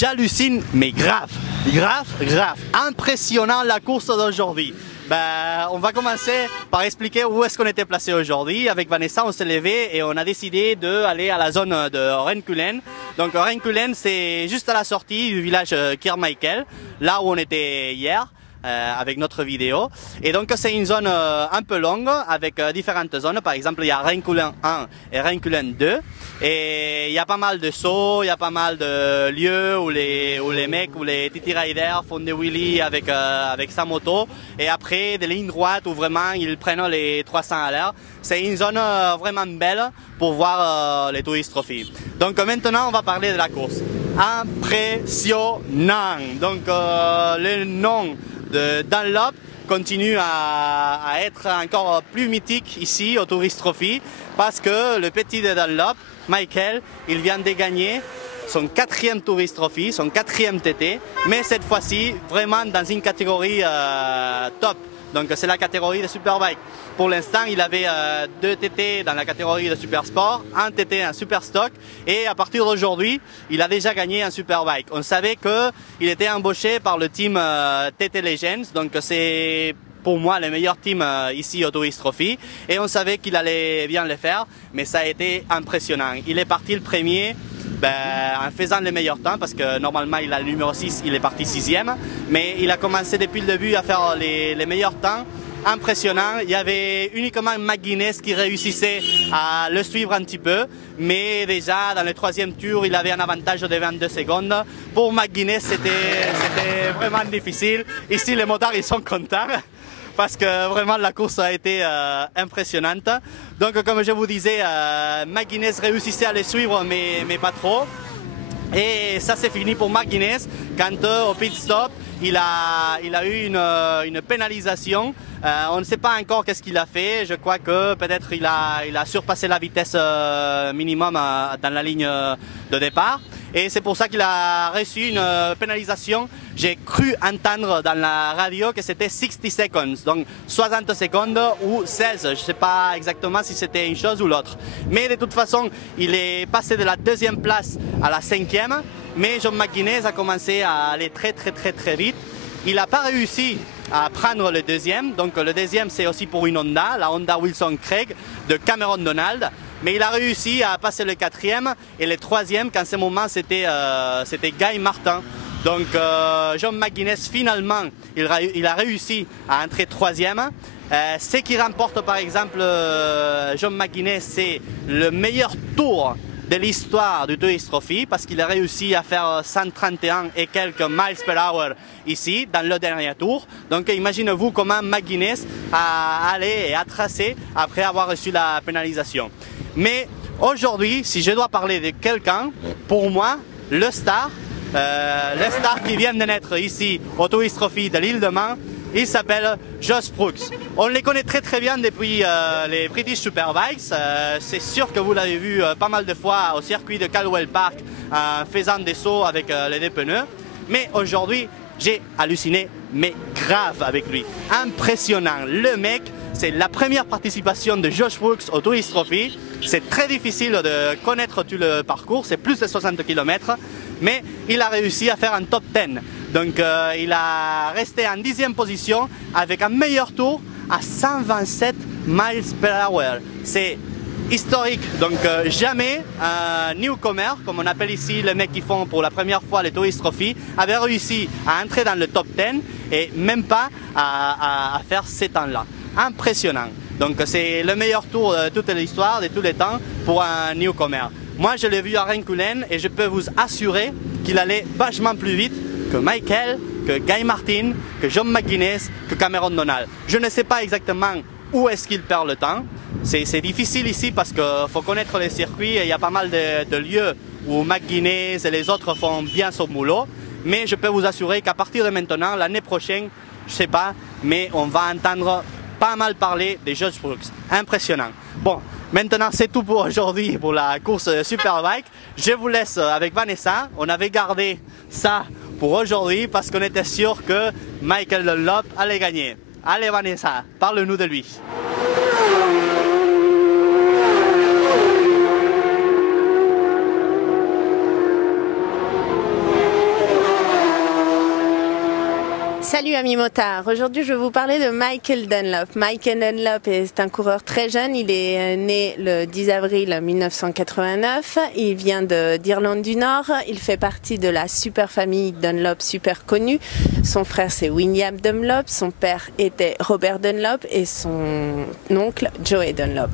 j'hallucine, mais grave, impressionnant la course d'aujourd'hui. On va commencer par expliquer où est-ce qu'on était placé aujourd'hui. Avec Vanessa, on s'est levé et on a décidé d'aller à la zone de Renkulen. Donc Renkulen, c'est juste à la sortie du village Kirkmichael, là où on était hier. Avec notre vidéo, et donc c'est une zone un peu longue avec différentes zones. Par exemple, il y a Renkulen 1 et Renkulen 2 et il y a pas mal de sauts, il y a pas mal de lieux où les mecs ou les TT riders font des wheelies avec sa moto, et après des lignes droites où vraiment ils prennent les 300 à l'heure. C'est une zone vraiment belle pour voir les Tourist Trophy. Donc maintenant on va parler de la course. Impressionnant. Donc le nom de Dunlop continue à être encore plus mythique ici au Tourist Trophy, parce que le petit de Dunlop, Michael, il vient de gagner son 4e Tourist Trophy, son 4e TT, mais cette fois-ci vraiment dans une catégorie top. Donc c'est la catégorie de Superbike. Pour l'instant, il avait 2 TT dans la catégorie de Super Sport, 1 TT en Super Stock, et à partir d'aujourd'hui, il a déjà gagné un Superbike. On savait qu'il était embauché par le team TT Legends, donc c'est pour moi le meilleur team ici au Tourist Trophy, et on savait qu'il allait bien le faire, mais ça a été impressionnant. Il est parti le premier en faisant les meilleurs temps, parce que normalement il a le numéro 6, il est parti 6e, mais il a commencé depuis le début à faire les meilleurs temps. Impressionnant. Il y avait uniquement McGuinness qui réussissait à le suivre un petit peu, mais déjà dans le 3e tour il avait un avantage de 22 secondes. Pour McGuinness c'était vraiment difficile. Ici les motards ils sont contents parce que vraiment la course a été impressionnante. Donc comme je vous disais, McGuinness réussissait à les suivre mais pas trop. Et ça c'est fini pour McGuinness quand au pit stop il a eu une pénalisation. On ne sait pas encore qu'est-ce qu'il a fait. Je crois que peut-être il a surpassé la vitesse minimum dans la ligne de départ. Et c'est pour ça qu'il a reçu une pénalisation. J'ai cru entendre dans la radio que c'était 60 seconds, donc 60 secondes ou 16. Je ne sais pas exactement si c'était une chose ou l'autre. Mais de toute façon, il est passé de la 2e place à la 5e. Mais John McGuinness a commencé à aller très vite. Il n'a pas réussi à prendre le 2e. Donc le 2e c'est aussi pour une Honda, la Honda Wilson Craig de Cameron Donald. Mais il a réussi à passer le 4e et le 3e qu'en ce moment c'était Guy Martin. Donc John McGuinness finalement il a réussi à entrer 3e. Ce qui remporte par exemple John McGuinness, c'est le meilleur tour de l'histoire du Tourist Trophy, parce qu'il a réussi à faire 131 et quelques miles per hour ici dans le dernier tour. Donc imaginez-vous comment McGuinness a allé et a tracé après avoir reçu la pénalisation. Mais aujourd'hui, si je dois parler de quelqu'un, pour moi, le star qui vient de naître ici au Tourist Trophy de l'île de Man, il s'appelle Josh Brooks. On les connaît très bien depuis les British Superbikes. C'est sûr que vous l'avez vu pas mal de fois au circuit de Caldwell Park en faisant des sauts avec les deux pneus. Mais aujourd'hui, j'ai halluciné, mais grave avec lui. Impressionnant. Le mec, c'est la première participation de Josh Brooks au Tourist Trophy. C'est très difficile de connaître tout le parcours, c'est plus de 60 km, mais il a réussi à faire un top 10. Donc il a resté en 10e position avec un meilleur tour à 127 miles per hour. C'est historique, donc jamais un newcomer, comme on appelle ici les mecs qui font pour la première fois les Tourist Trophy, avait réussi à entrer dans le top 10 et même pas à faire ces temps-là. Impressionnant. Donc c'est le meilleur tour de toute l'histoire, de tous les temps pour un newcomer. Moi je l'ai vu à Renkulen et je peux vous assurer qu'il allait vachement plus vite que Michael, que Guy Martin, que John McGuinness, que Cameron Donald. Je ne sais pas exactement où est-ce qu'il perd le temps. C'est difficile ici parce qu'il faut connaître les circuits et il y a pas mal de lieux où McGuinness et les autres font bien son boulot. Mais je peux vous assurer qu'à partir de maintenant, l'année prochaine, je ne sais pas, mais on va entendre pas mal parler de Josh Brooks. Impressionnant. Bon, maintenant c'est tout pour aujourd'hui pour la course Superbike. Je vous laisse avec Vanessa. On avait gardé ça pour aujourd'hui parce qu'on était sûr que Michael Dunlop allait gagner. Allez Vanessa, parle-nous de lui. Salut amis motards, aujourd'hui je vais vous parler de Michael Dunlop. Michael Dunlop est un coureur très jeune, il est né le 10 avril 1989, il vient d'Irlande du Nord, il fait partie de la super famille Dunlop super connue. Son frère c'est William Dunlop, son père était Robert Dunlop et son oncle Joey Dunlop.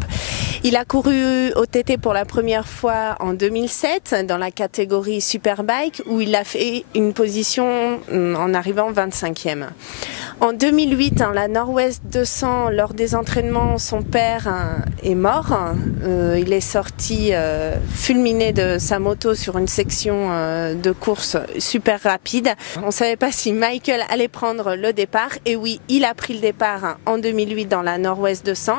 Il a couru au TT pour la première fois en 2007 dans la catégorie Superbike où il a fait une position en arrivant 25e. En 2008, la Nord-Ouest 200, lors des entraînements, son père est mort. Il est sorti fulminé de sa moto sur une section de course super rapide. On ne savait pas si Michael allait prendre le départ. Et oui, il a pris le départ en 2008 dans la Nord-Ouest 200.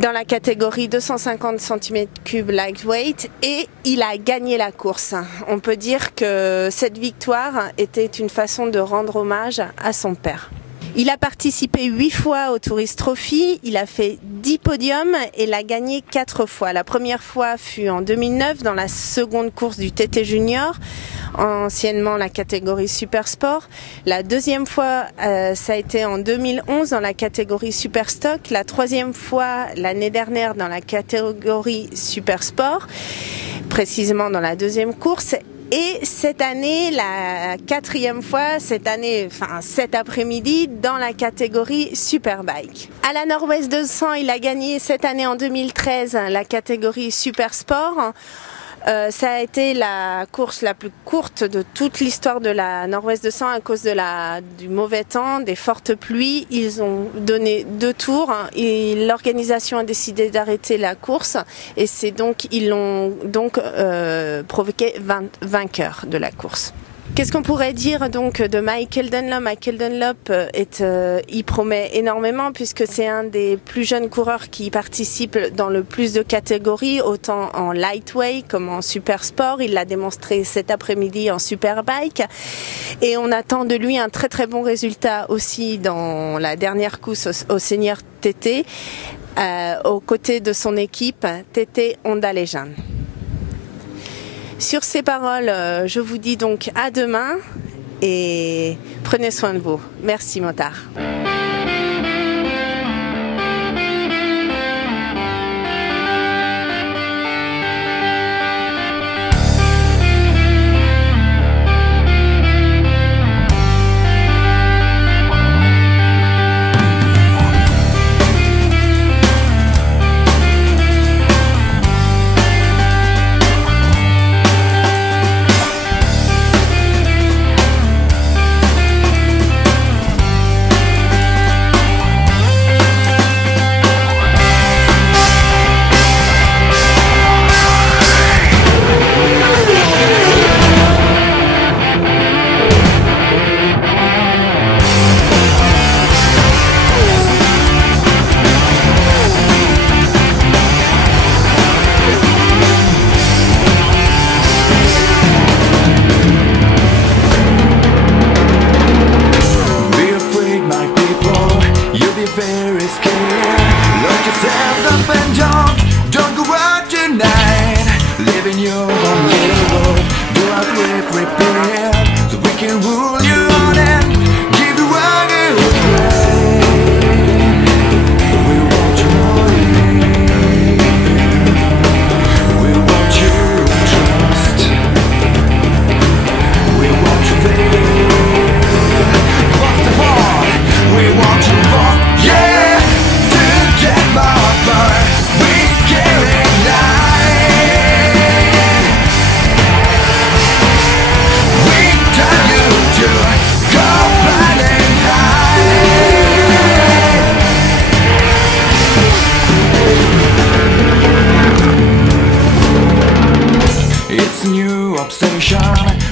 Dans la catégorie 250 cm3 lightweight et il a gagné la course. On peut dire que cette victoire était une façon de rendre hommage à son père. Il a participé 8 fois au Tourist Trophy, il a fait 10 podiums et l'a gagné 4 fois. La première fois fut en 2009 dans la seconde course du TT Junior, anciennement la catégorie Super Sport. La deuxième fois, ça a été en 2011 dans la catégorie Super Stock. La troisième fois, l'année dernière, dans la catégorie Super Sport, précisément dans la deuxième course. Et cette année, la quatrième fois, cet après-midi, dans la catégorie Superbike. À la Nord-Ouest 200, il a gagné cette année en 2013 la catégorie Super Sport. Ça a été la course la plus courte de toute l'histoire de la Nord-Ouest 200 à cause du mauvais temps, des fortes pluies. Ils ont donné 2 tours et l'organisation a décidé d'arrêter la course et ils l'ont donc provoqué vainqueur de la course. Qu'est-ce qu'on pourrait dire donc de Michael Dunlop? Michael Dunlop il promet énormément puisque c'est un des plus jeunes coureurs qui participe dans le plus de catégories, autant en lightweight comme en super sport. Il l'a démontré cet après-midi en superbike et on attend de lui un très très bon résultat aussi dans la dernière course au Senior TT aux côtés de son équipe TT Honda Legend. Sur ces paroles, je vous dis donc à demain et prenez soin de vous. Merci motards.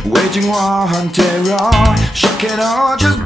Waging war on terror, shocking or just